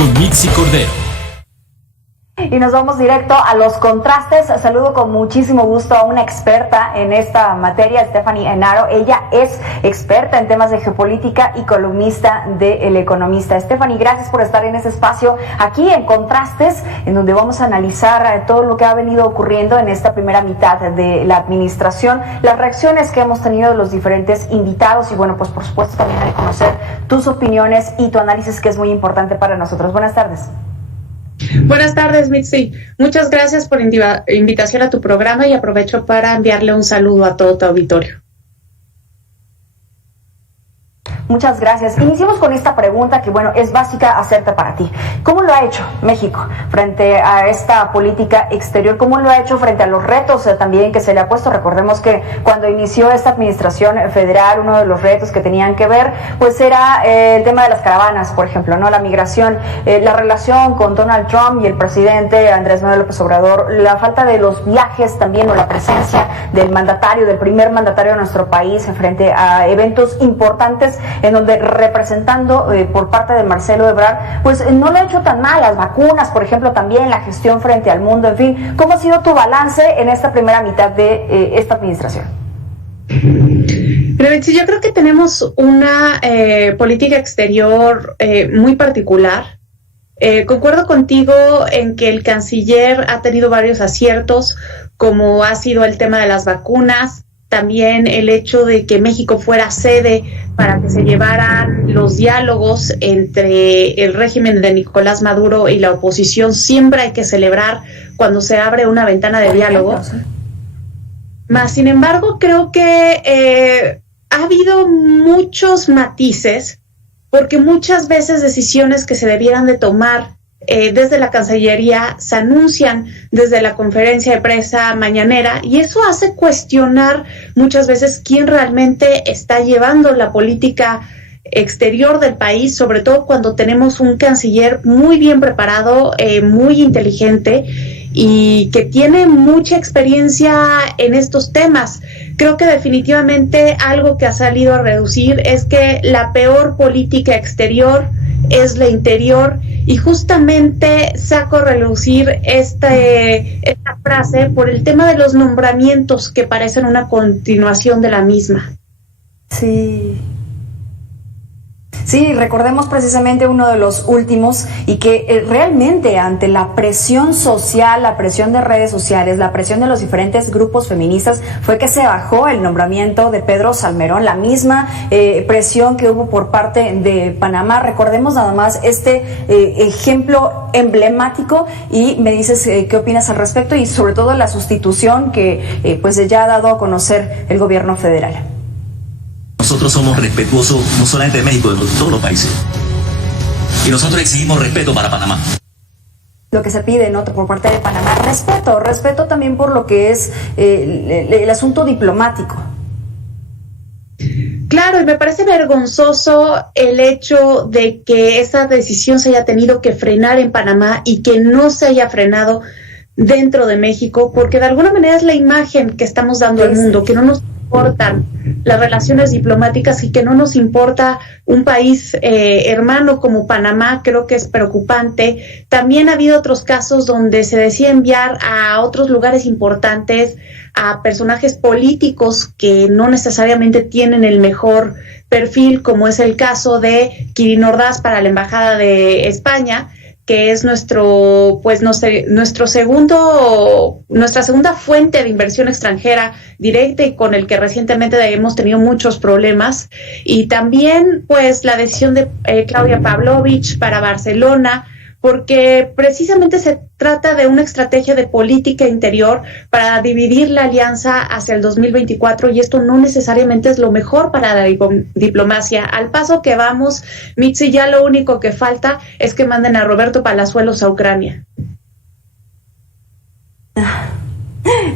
con Mitzi Cordero. Y nos vamos directo a los contrastes. Saludo con muchísimo gusto a una experta en esta materia, Stephanie Enaro. Ella es experta en temas de geopolítica y columnista de El Economista. Stephanie, gracias por estar en este espacio aquí en Contrastes, en donde vamos a analizar todo lo que ha venido ocurriendo en esta primera mitad de la administración, las reacciones que hemos tenido de los diferentes invitados y bueno, pues por supuesto también hay que conocer tus opiniones y tu análisis, que es muy importante para nosotros. Buenas tardes. Buenas tardes, Mitzi. Muchas gracias por invitación a tu programa y aprovecho para enviarle un saludo a todo tu auditorio. Muchas gracias. Iniciemos con esta pregunta que, bueno, es básica hacerte para ti. ¿Cómo lo ha hecho México frente a esta política exterior? ¿Cómo lo ha hecho frente a los retos también que se le ha puesto? Recordemos que cuando inició esta administración federal, uno de los retos que tenían que ver, pues era el tema de las caravanas, por ejemplo, ¿no? La migración, la relación con Donald Trump y el presidente Andrés Manuel López Obrador, la falta de los viajes también o la presencia del mandatario, del primer mandatario de nuestro país frente a eventos importantes en donde representando por parte de Marcelo Ebrard, pues no lo ha hecho tan mal. Las vacunas, por ejemplo, también la gestión frente al mundo, en fin. ¿Cómo ha sido tu balance en esta primera mitad de esta administración? Pero sí, yo creo que tenemos una política exterior muy particular. Concuerdo contigo en que el canciller ha tenido varios aciertos, como ha sido el tema de las vacunas, también el hecho de que México fuera sede para que se llevaran los diálogos entre el régimen de Nicolás Maduro y la oposición. Siempre hay que celebrar cuando se abre una ventana de diálogo. Más, sin embargo, creo que ha habido muchos matices, porque muchas veces decisiones que se debieran de tomar desde la Cancillería se anuncian desde la conferencia de prensa mañanera, y eso hace cuestionar muchas veces quién realmente está llevando la política exterior del país, sobre todo cuando tenemos un canciller muy bien preparado, muy inteligente y que tiene mucha experiencia en estos temas. Creo que definitivamente algo que ha salido a reducir es que la peor política exterior es la interior, y justamente saco a relucir esta frase por el tema de los nombramientos que parecen una continuación de la misma. Sí, recordemos precisamente uno de los últimos, y que realmente ante la presión social, la presión de redes sociales, la presión de los diferentes grupos feministas, fue que se bajó el nombramiento de Pedro Salmerón, la misma presión que hubo por parte de Panamá. Recordemos nada más este ejemplo emblemático, y me dices qué opinas al respecto, y sobre todo la sustitución que pues ya ha dado a conocer el gobierno federal. Nosotros somos respetuosos no solamente de México, de todos los países. Y nosotros exigimos respeto para Panamá. Lo que se pide, ¿no?, por parte de Panamá, respeto también por lo que es el asunto diplomático. Claro, y me parece vergonzoso el hecho de que esa decisión se haya tenido que frenar en Panamá y que no se haya frenado dentro de México, porque de alguna manera es la imagen que estamos dando al mundo, que no nos importan las relaciones diplomáticas y que no nos importa un país hermano como Panamá. Creo que es preocupante. También ha habido otros casos donde se decide enviar a otros lugares importantes a personajes políticos que no necesariamente tienen el mejor perfil, como es el caso de Quirino Ordaz para la Embajada de España, que es nuestra segunda fuente de inversión extranjera directa y con el que recientemente hemos tenido muchos problemas. Y también pues la decisión de Claudia Pavlovich para Barcelona, porque precisamente se trata de una estrategia de política interior para dividir la alianza hacia el 2024, y esto no necesariamente es lo mejor para la diplomacia. Al paso que vamos, Mitzi, ya lo único que falta es que manden a Roberto Palazuelos a Ucrania.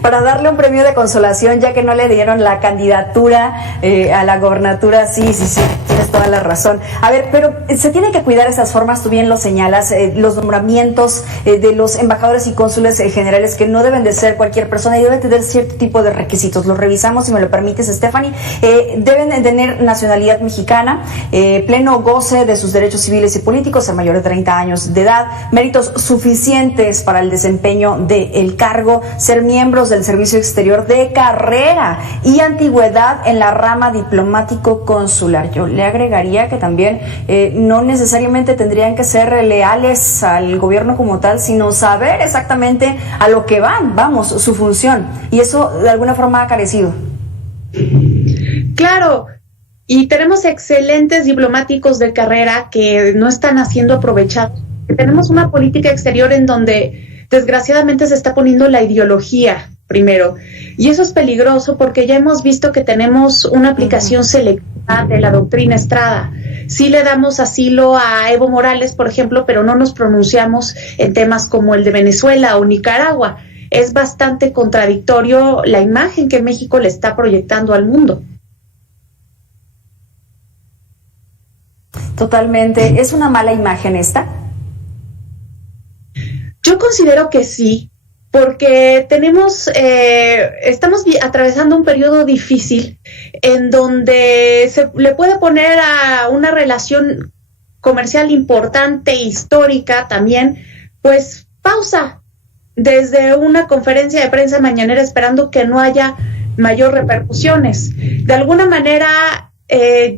Para darle un premio de consolación, ya que no le dieron la candidatura a la gobernatura. Sí, tienes toda la razón. A ver, pero se tiene que cuidar esas formas, tú bien lo señalas, los nombramientos de los embajadores y cónsules generales, que no deben de ser cualquier persona y deben tener cierto tipo de requisitos. Los revisamos, si me lo permites, Stephanie. Deben de tener nacionalidad mexicana, pleno goce de sus derechos civiles y políticos, a mayor de 30 años de edad, méritos suficientes para el desempeño del cargo, ser miembros del servicio exterior de carrera y antigüedad en la rama diplomático consular. Yo le agregaría que también no necesariamente tendrían que ser leales al gobierno como tal, sino saber exactamente a lo que van, vamos, su función, y eso de alguna forma ha carecido. Claro, y tenemos excelentes diplomáticos de carrera que no están siendo aprovechados. Tenemos una política exterior en donde desgraciadamente se está poniendo la ideología primero, y eso es peligroso porque ya hemos visto que tenemos una aplicación selectiva de la doctrina Estrada. Sí le damos asilo a Evo Morales, por ejemplo, pero no nos pronunciamos en temas como el de Venezuela o Nicaragua. Es bastante contradictorio la imagen que México le está proyectando al mundo. Totalmente. ¿Es una mala imagen esta? Yo considero que sí, porque estamos atravesando un periodo difícil en donde se le puede poner a una relación comercial importante, histórica también, pues pausa desde una conferencia de prensa mañanera, esperando que no haya mayor repercusiones. De alguna manera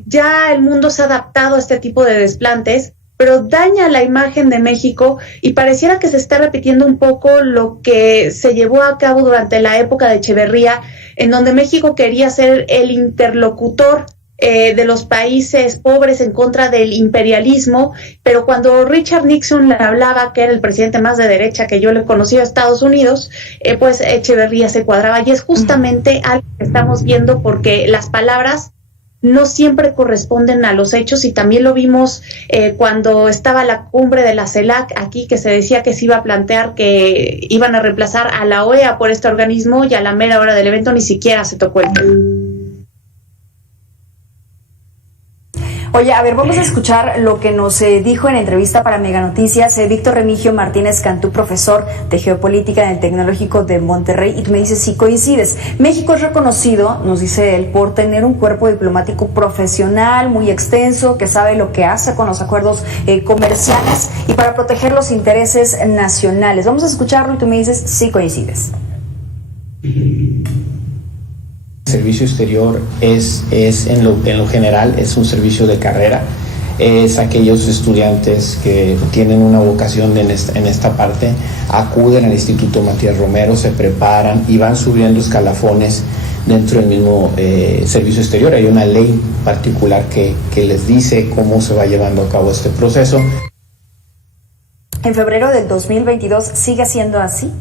ya el mundo se ha adaptado a este tipo de desplantes, pero daña la imagen de México y pareciera que se está repitiendo un poco lo que se llevó a cabo durante la época de Echeverría, en donde México quería ser el interlocutor de los países pobres en contra del imperialismo, pero cuando Richard Nixon le hablaba, que era el presidente más de derecha que yo le conocí a Estados Unidos, pues Echeverría se cuadraba, y es justamente algo que estamos viendo, porque las palabras no siempre corresponden a los hechos, y también lo vimos cuando estaba la cumbre de la CELAC aquí, que se decía que se iba a plantear que iban a reemplazar a la OEA por este organismo, y a la mera hora del evento ni siquiera se tocó el tema. Oye, a ver, vamos a escuchar lo que nos dijo en entrevista para Mega Noticias Víctor Remigio Martínez Cantú, profesor de Geopolítica en el Tecnológico de Monterrey, y tú me dices si coincides. México es reconocido, nos dice él, por tener un cuerpo diplomático profesional, muy extenso, que sabe lo que hace con los acuerdos comerciales y para proteger los intereses nacionales. Vamos a escucharlo y tú me dices si coincides. El servicio exterior es en lo general, es un servicio de carrera. Es aquellos estudiantes que tienen una vocación en esta parte, acuden al Instituto Matías Romero, se preparan y van subiendo escalafones dentro del mismo servicio exterior. Hay una ley particular que les dice cómo se va llevando a cabo este proceso. En febrero del 2022, ¿sigue siendo así?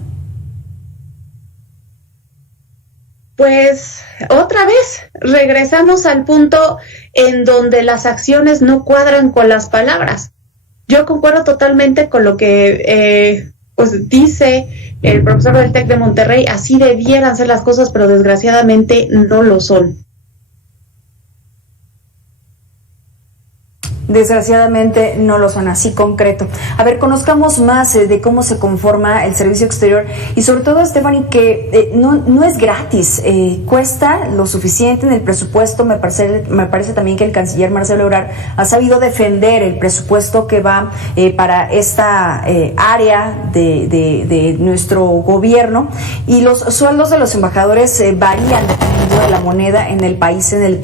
Pues otra vez regresamos al punto en donde las acciones no cuadran con las palabras. Yo concuerdo totalmente con lo que pues dice el profesor del TEC de Monterrey. Así debieran ser las cosas, pero desgraciadamente no lo son. Desgraciadamente no lo son así concreto. A ver, conozcamos más de cómo se conforma el servicio exterior y sobre todo, Stephanie, que no es gratis, cuesta lo suficiente en el presupuesto. Me parece también que el canciller Marcelo Ebrard ha sabido defender el presupuesto que va para esta área de nuestro gobierno, y los sueldos de los embajadores varían dependiendo de la moneda en el país en el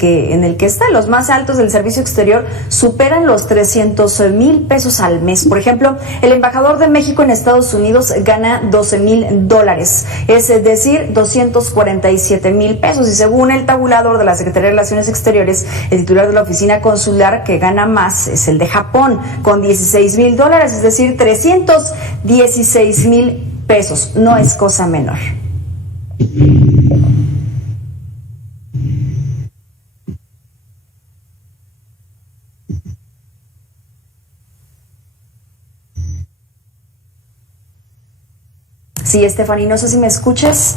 que está. Los más altos del servicio exterior superan los 300,000 pesos al mes. Por ejemplo, el embajador de México en Estados Unidos gana $12,000, es decir, 247,000 pesos. Y según el tabulador de la Secretaría de Relaciones Exteriores, el titular de la oficina consular que gana más es el de Japón, con $16,000, es decir, 316,000 pesos. No es cosa menor. Sí, Stephanie, no sé si me escuchas.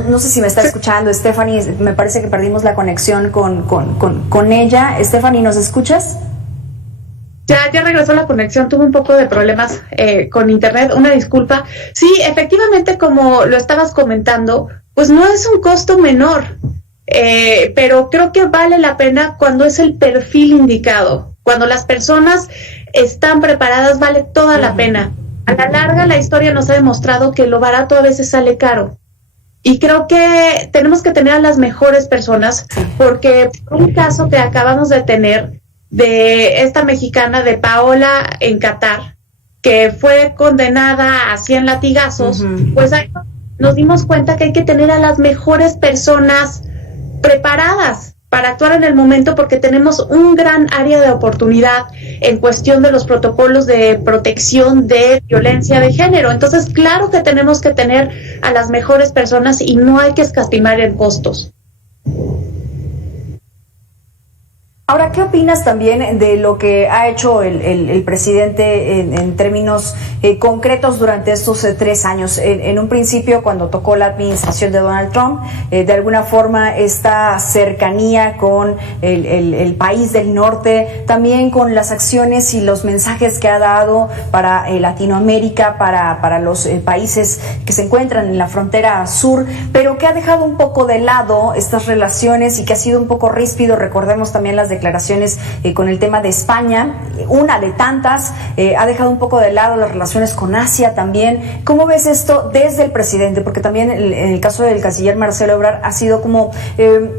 No sé si me está escuchando, Stephanie, me parece que perdimos la conexión con ella. Stephanie, ¿nos escuchas? Ya regresó la conexión, tuve un poco de problemas con internet, una disculpa. Sí, efectivamente, como lo estabas comentando, pues no es un costo menor, pero creo que vale la pena cuando es el perfil indicado. Cuando las personas están preparadas, vale toda la pena. A la larga, la historia nos ha demostrado que lo barato a veces sale caro. Y creo que tenemos que tener a las mejores personas, porque un caso que acabamos de tener de esta mexicana de Paola en Qatar, que fue condenada a 100 latigazos, pues ahí nos dimos cuenta que hay que tener a las mejores personas preparadas para actuar en el momento, porque tenemos un gran área de oportunidad en cuestión de los protocolos de protección de violencia de género. Entonces, claro que tenemos que tener a las mejores personas y no hay que escatimar en costos. Ahora, ¿qué opinas también de lo que ha hecho el presidente en términos concretos durante estos 3 años? En un principio, cuando tocó la administración de Donald Trump, de alguna forma esta cercanía con el país del norte, también con las acciones y los mensajes que ha dado para Latinoamérica, para los países que se encuentran en la frontera sur, pero que ha dejado un poco de lado estas relaciones y que ha sido un poco ríspido. Recordemos también las declaraciones con el tema de España, una de tantas. Ha dejado un poco de lado las relaciones con Asia también. ¿Cómo ves esto desde el presidente? Porque también en el caso del canciller Marcelo Ebrard ha sido como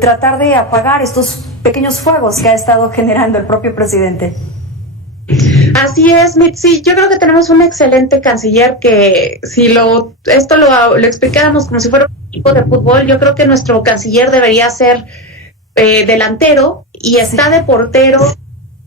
tratar de apagar estos pequeños fuegos que ha estado generando el propio presidente. Así es, Mitzi. Yo creo que tenemos un excelente canciller que si lo explicáramos como si fuera un equipo de fútbol, yo creo que nuestro canciller debería ser delantero y está de portero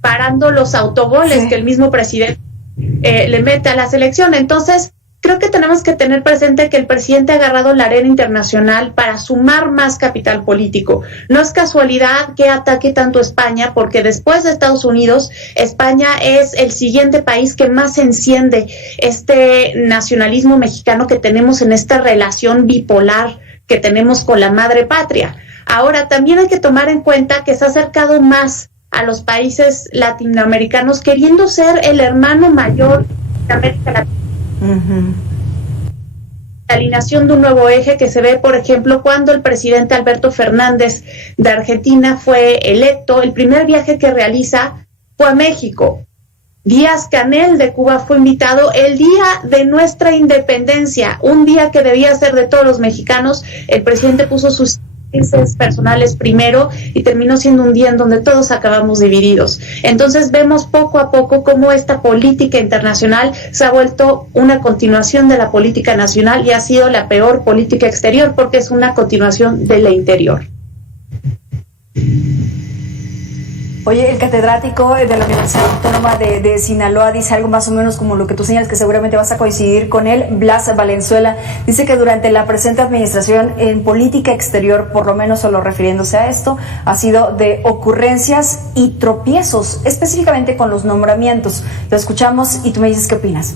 parando los autogoles que el mismo presidente le mete a la selección. Entonces, creo que tenemos que tener presente que el presidente ha agarrado la arena internacional para sumar más capital político. No es casualidad que ataque tanto España, porque después de Estados Unidos, España es el siguiente país que más enciende este nacionalismo mexicano que tenemos en esta relación bipolar que tenemos con la madre patria. Ahora, también hay que tomar en cuenta que se ha acercado más a los países latinoamericanos, queriendo ser el hermano mayor de América Latina. La alineación de un nuevo eje que se ve, por ejemplo, cuando el presidente Alberto Fernández de Argentina fue electo, el primer viaje que realiza fue a México. Díaz-Canel de Cuba fue invitado el día de nuestra independencia, un día que debía ser de todos los mexicanos. El presidente puso sus intereses personales primero y terminó siendo un día en donde todos acabamos divididos. Entonces vemos poco a poco cómo esta política internacional se ha vuelto una continuación de la política nacional y ha sido la peor política exterior porque es una continuación de la interior. Oye, el catedrático de la Universidad Autónoma de Sinaloa dice algo más o menos como lo que tú señalas, que seguramente vas a coincidir con él. Blas Valenzuela dice que durante la presente administración en política exterior, por lo menos solo refiriéndose a esto, ha sido de ocurrencias y tropiezos, específicamente con los nombramientos. Lo escuchamos y tú me dices qué opinas.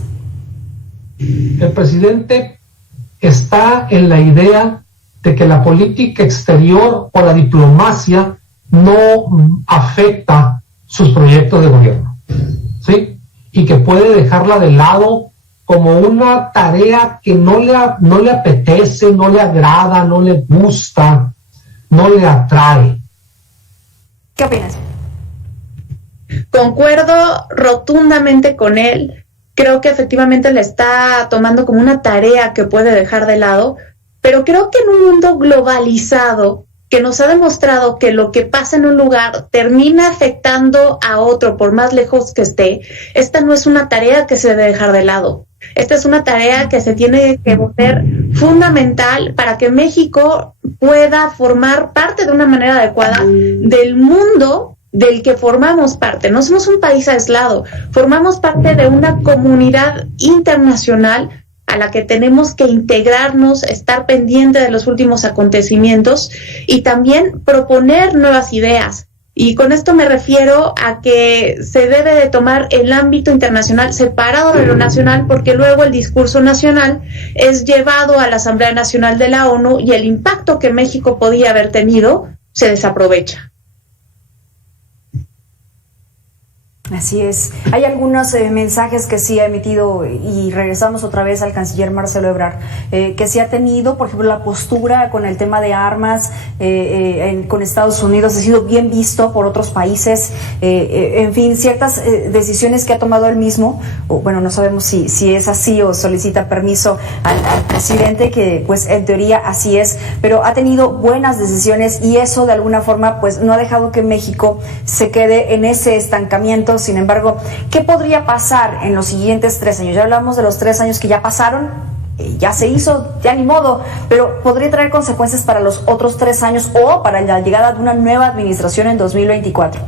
El presidente está en la idea de que la política exterior o la diplomacia no afecta sus proyectos de gobierno, ¿sí? Y que puede dejarla de lado como una tarea que no le apetece, no le agrada, no le gusta, no le atrae. ¿Qué opinas? Concuerdo rotundamente con él. Creo que efectivamente le está tomando como una tarea que puede dejar de lado, pero creo que en un mundo globalizado que nos ha demostrado que lo que pasa en un lugar termina afectando a otro por más lejos que esté, esta no es una tarea que se debe dejar de lado. Esta es una tarea que se tiene que volver fundamental para que México pueda formar parte de una manera adecuada del mundo del que formamos parte. No somos un país aislado, formamos parte de una comunidad internacional a la que tenemos que integrarnos, estar pendiente de los últimos acontecimientos y también proponer nuevas ideas. Y con esto me refiero a que se debe de tomar el ámbito internacional separado de lo nacional, porque luego el discurso nacional es llevado a la Asamblea Nacional de la ONU y el impacto que México podía haber tenido se desaprovecha. Así es. Hay algunos mensajes que sí ha emitido, y regresamos otra vez al canciller Marcelo Ebrard, que sí ha tenido, por ejemplo, la postura con el tema de armas con Estados Unidos ha sido bien visto por otros países, en fin, ciertas decisiones que ha tomado él mismo, o, bueno, no sabemos si es así o solicita permiso al presidente, que pues en teoría así es, pero ha tenido buenas decisiones y eso de alguna forma pues no ha dejado que México se quede en ese estancamiento. Sin embargo, ¿qué podría pasar en los siguientes 3 años? Ya hablamos de los 3 años que ya pasaron, ya se hizo, ya ni modo, pero podría traer consecuencias para los otros 3 años o para la llegada de una nueva administración en 2024.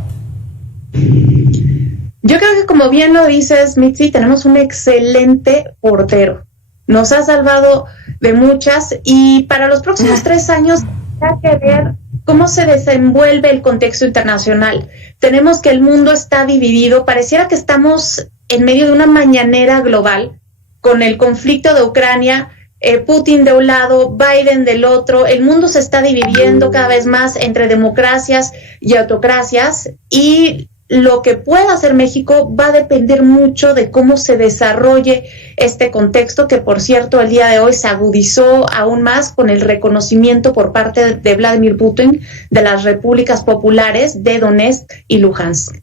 Yo creo que, como bien lo dices, Mitzi, tenemos un excelente portero. Nos ha salvado de muchas y para los próximos 3 años hay que ver cómo se desenvuelve el contexto internacional. Tenemos que el mundo está dividido, pareciera que estamos en medio de una mañanera global, con el conflicto de Ucrania, Putin de un lado, Biden del otro, el mundo se está dividiendo cada vez más entre democracias y autocracias, y lo que pueda hacer México va a depender mucho de cómo se desarrolle este contexto, que por cierto el día de hoy se agudizó aún más con el reconocimiento por parte de Vladimir Putin de las repúblicas populares de Donetsk y Luhansk.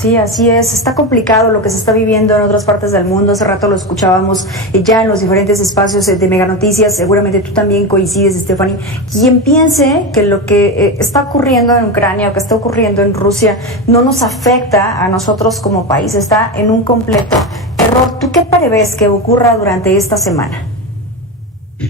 Sí, así es. Está complicado lo que se está viviendo en otras partes del mundo. Hace rato lo escuchábamos ya en los diferentes espacios de Mega Noticias. Seguramente tú también coincides, Stephanie. Quien piense que lo que está ocurriendo en Ucrania o que está ocurriendo en Rusia no nos afecta a nosotros como país, está en un completo error. ¿Tú qué prevés que ocurra durante esta semana?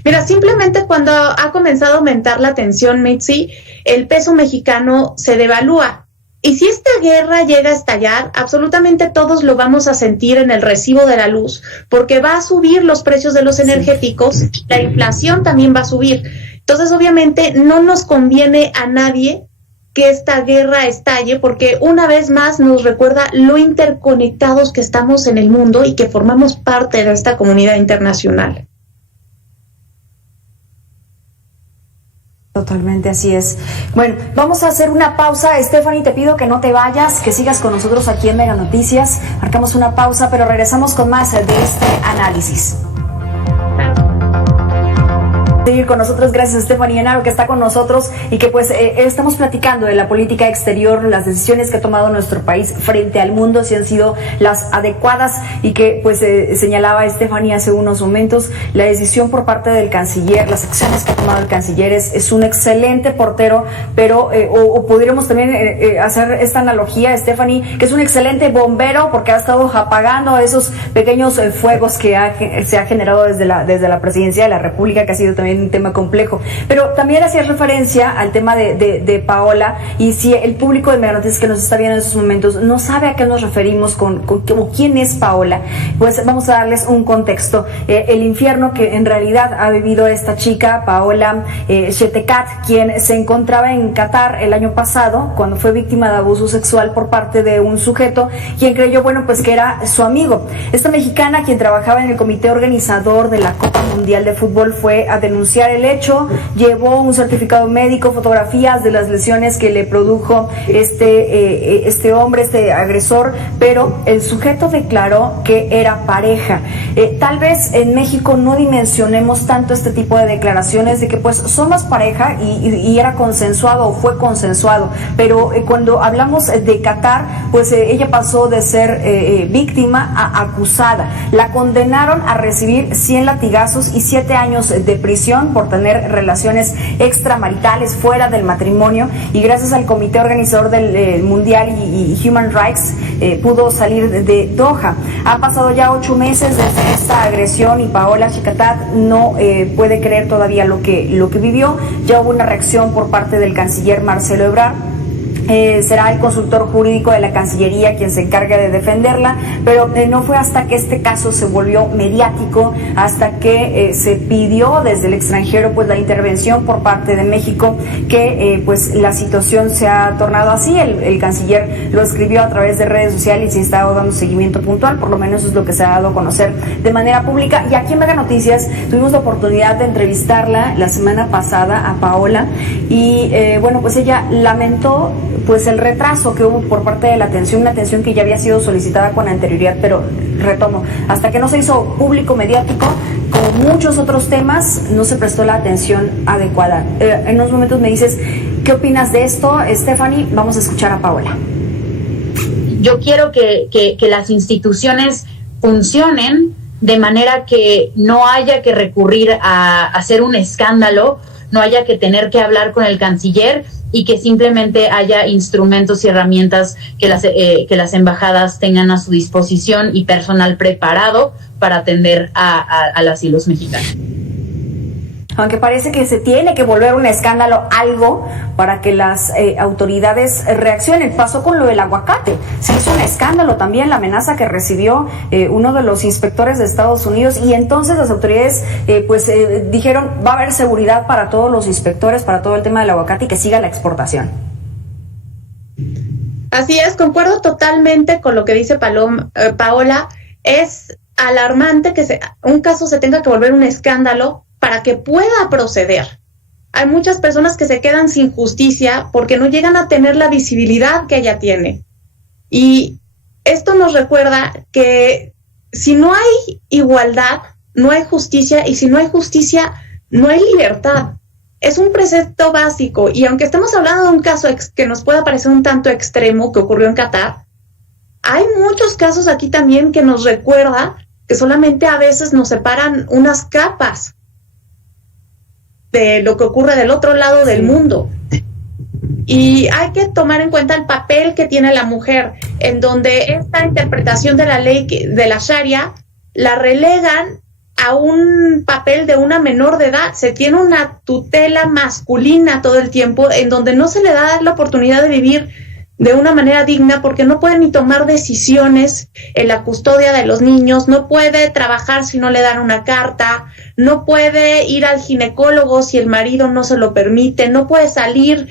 Mira, simplemente cuando ha comenzado a aumentar la tensión, Mitzi, el peso mexicano se devalúa. Y si esta guerra llega a estallar, absolutamente todos lo vamos a sentir en el recibo de la luz, porque va a subir los precios de los energéticos, la inflación también va a subir. Entonces, obviamente, no nos conviene a nadie que esta guerra estalle, porque una vez más nos recuerda lo interconectados que estamos en el mundo y que formamos parte de esta comunidad internacional. Totalmente, así es. Bueno, vamos a hacer una pausa. Stephanie, te pido que no te vayas, que sigas con nosotros aquí en Mega Noticias. Marcamos una pausa, pero regresamos con más de este análisis. Seguir con nosotros, gracias a Stephanie Enaro, que está con nosotros y que pues estamos platicando de la política exterior, las decisiones que ha tomado nuestro país frente al mundo, si han sido las adecuadas, y que pues señalaba Stephanie hace unos momentos, la decisión por parte del canciller, las acciones que ha tomado el canciller, es un excelente portero, pero o podríamos también hacer esta analogía, Stephanie, que es un excelente bombero porque ha estado apagando esos pequeños fuegos que se ha generado desde la presidencia de la República, que ha sido también un tema complejo. Pero también hacía referencia al tema de Paola, y si el público de Mega Noticias que nos está viendo en estos momentos no sabe a qué nos referimos con quién es Paola, pues vamos a darles un contexto. El infierno que en realidad ha vivido esta chica, Paola Shetekat, quien se encontraba en Qatar el año pasado, cuando fue víctima de abuso sexual por parte de un sujeto, quien creyó, bueno, pues que era su amigo. Esta mexicana, quien trabajaba en el comité organizador de la Copa Mundial de Fútbol, fue a denunciar el hecho, llevó un certificado médico, fotografías de las lesiones que le produjo este hombre, este agresor, pero el sujeto declaró que era pareja. Tal vez en México no dimensionemos tanto este tipo de declaraciones de que pues somos pareja y era consensuado o fue consensuado, pero cuando hablamos de Qatar, pues ella pasó de ser víctima a acusada. La condenaron a recibir 100 latigazos y 7 años de prisión por tener relaciones extramaritales fuera del matrimonio, y gracias al comité organizador del Mundial y Human Rights pudo salir de Doha. Ha pasado ya 8 meses desde esta agresión y Paola Shetekat no puede creer todavía lo que vivió. Ya hubo una reacción por parte del canciller Marcelo Ebrard, será el consultor jurídico de la Cancillería quien se encargue de defenderla, pero no fue hasta que este caso se volvió mediático, hasta que se pidió desde el extranjero pues la intervención por parte de México, que pues la situación se ha tornado así. El canciller lo escribió a través de redes sociales y se está dando seguimiento puntual, por lo menos eso es lo que se ha dado a conocer de manera pública. Y aquí en Mega Noticias tuvimos la oportunidad de entrevistarla la semana pasada a Paola y bueno, pues ella lamentó pues el retraso que hubo por parte de la atención, una atención que ya había sido solicitada con anterioridad, pero retomo, hasta que no se hizo público mediático, como muchos otros temas, no se prestó la atención adecuada. En unos momentos me dices, ¿qué opinas de esto, Stephanie? Vamos a escuchar a Paola. Yo quiero que las instituciones funcionen de manera que no haya que recurrir a hacer un escándalo, no haya que tener que hablar con el canciller y que simplemente haya instrumentos y herramientas que las embajadas tengan a su disposición y personal preparado para atender a las y los mexicanos. Aunque parece que se tiene que volver un escándalo, algo para que las autoridades reaccionen. Pasó con lo del aguacate. Se hizo un escándalo también la amenaza que recibió uno de los inspectores de Estados Unidos, y entonces las autoridades dijeron va a haber seguridad para todos los inspectores, para todo el tema del aguacate y que siga la exportación. Así es, concuerdo totalmente con lo que dice Paola. Es alarmante que un caso se tenga que volver un escándalo para que pueda proceder. Hay muchas personas que se quedan sin justicia porque no llegan a tener la visibilidad que ella tiene. Y esto nos recuerda que si no hay igualdad, no hay justicia, y si no hay justicia, no hay libertad. Es un precepto básico, y aunque estamos hablando de un caso que nos pueda parecer un tanto extremo que ocurrió en Qatar, hay muchos casos aquí también que nos recuerda que solamente a veces nos separan unas capas de lo que ocurre del otro lado del mundo. Y hay que tomar en cuenta el papel que tiene la mujer, en donde esta interpretación de la ley de la Sharia la relegan a un papel de una menor de edad. Se tiene una tutela masculina todo el tiempo, en donde no se le da la oportunidad de vivir de una manera digna, porque no puede ni tomar decisiones en la custodia de los niños, no puede trabajar si no le dan una carta, no puede ir al ginecólogo si el marido no se lo permite, no puede salir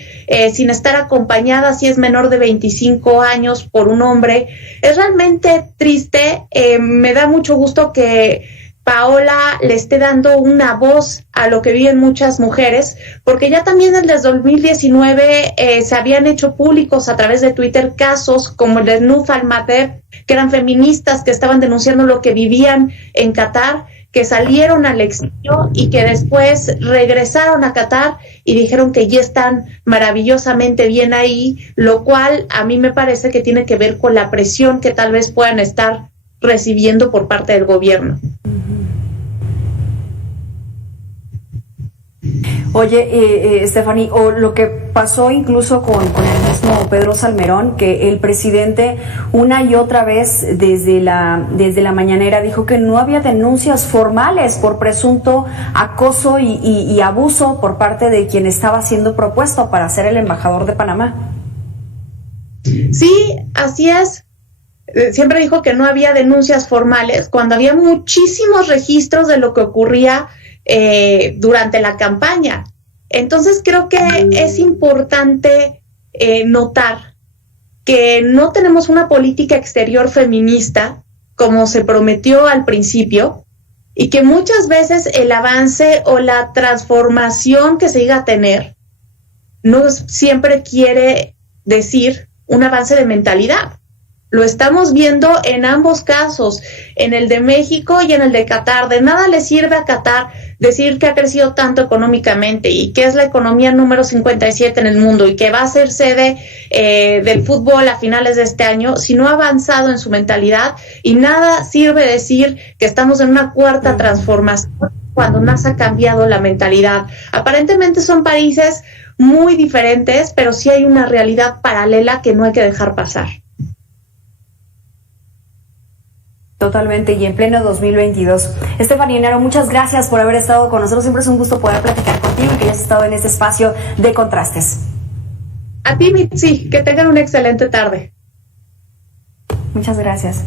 sin estar acompañada si es menor de 25 años por un hombre. Es realmente triste. Me da mucho gusto que Paola le esté dando una voz a lo que viven muchas mujeres, porque ya también desde 2019 se habían hecho públicos a través de Twitter casos como el de Nuf Al-Madeb, que eran feministas que estaban denunciando lo que vivían en Qatar, que salieron al exilio y que después regresaron a Qatar y dijeron que ya están maravillosamente bien ahí, lo cual a mí me parece que tiene que ver con la presión que tal vez puedan estar recibiendo por parte del gobierno. Oye, Stephanie, o lo que pasó incluso con el mismo Pedro Salmerón, que el presidente una y otra vez desde la mañanera dijo que no había denuncias formales por presunto acoso y abuso por parte de quien estaba siendo propuesto para ser el embajador de Panamá. Sí, así es. Siempre dijo que no había denuncias formales, cuando había muchísimos registros de lo que ocurría durante la campaña. Entonces creo que es importante notar que no tenemos una política exterior feminista como se prometió al principio, y que muchas veces el avance o la transformación que se llega a tener no siempre quiere decir un avance de mentalidad. Lo estamos viendo en ambos casos, en el de México y en el de Qatar. De nada le sirve a Qatar decir que ha crecido tanto económicamente y que es la economía número 57 en el mundo y que va a ser sede del fútbol a finales de este año si no ha avanzado en su mentalidad, y nada sirve decir que estamos en una cuarta transformación cuando no se ha cambiado la mentalidad. Aparentemente son países muy diferentes, pero sí hay una realidad paralela que no hay que dejar pasar. Totalmente, y en pleno 2022. Stephanie Enaro, muchas gracias por haber estado con nosotros. Siempre es un gusto poder platicar contigo y que hayas estado en este espacio de Contrastes. A ti, Mitzi, que tengan una excelente tarde. Muchas gracias.